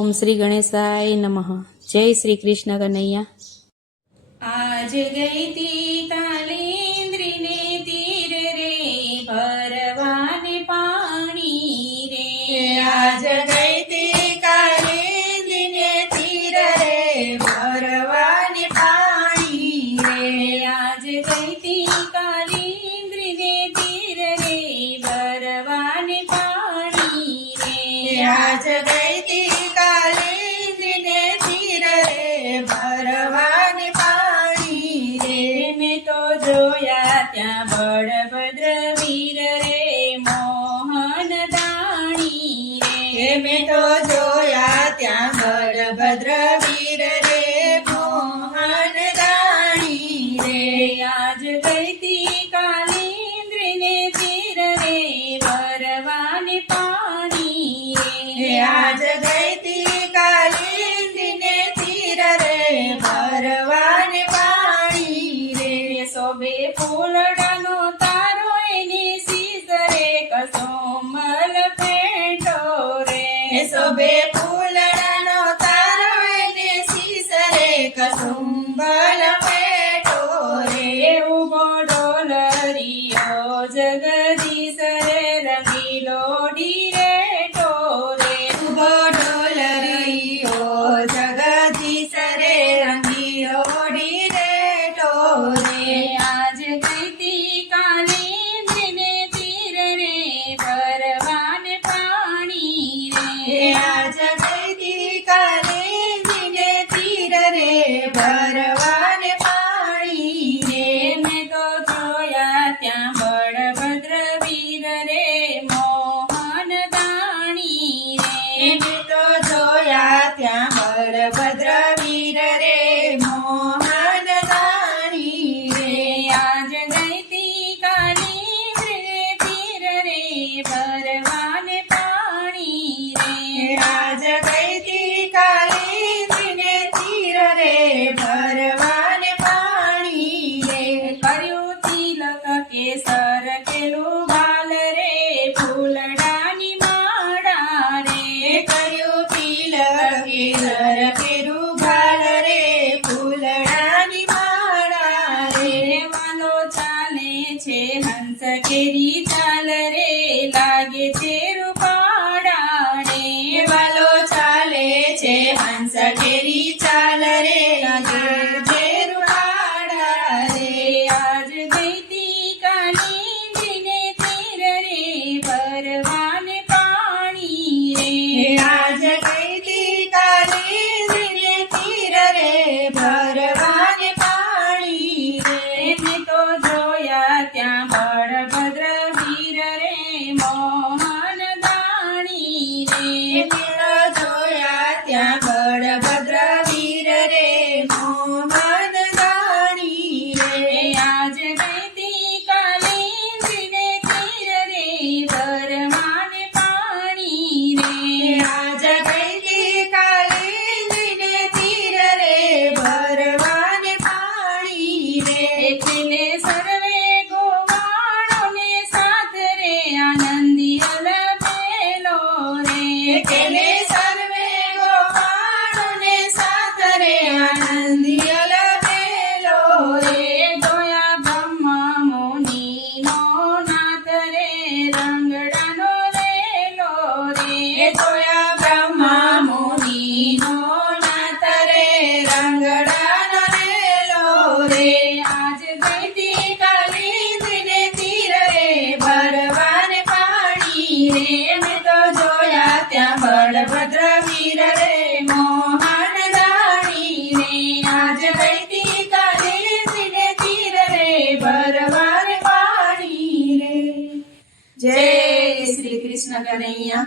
શ્રી ગણેશાય નમઃ જય શ્રી કૃષ્ણ કનૈયા આજ ગઈ તી કાલેન્દ્રીને તીર રે ભરવાને પાણી રે આજ ગઈ તી કાલિંદીને તીર રે ભરવાની પાણી રે આજ ગઈ તી કાલેન્દ્રીને તીર રે ભરવાને પાણી રે આજ ગઈ ભરવાની પાણી રે મેં તો જોયા ત્યાં બળભદ્ર વીર રે મોહન દાણી રે. મેં તો જોયા ત્યાં બળભદ્ર વીર રે મોહન દાણી રે. આજ ગઈ શોભે ફૂલડાનો તારો એને સીસરે કસુંબલ પેટો રે ઊભો ડોલરિયો જગદીશ રે રંગીલો yeah. છે હંસ કેરી મોહન દાણી જોયા ત્યાં બળભદ્ર વીર રે. મોહન દાણી રે આજ ગઈતી કાલિંદીને તીર રે. ભરવાને પાણી રે આજ ગઈતી કાલિંદીને તીર રે. ભરવાને પાણી રે તેને સર્વે રે મેં તો જોયા ત્યાં બળભદ્ર વીર રે મોહન દાણી રે આજ ગઈતી કાલિંદીને તીર રે ભરવાને પાણી રે જય શ્રી કૃષ્ણ કનૈયા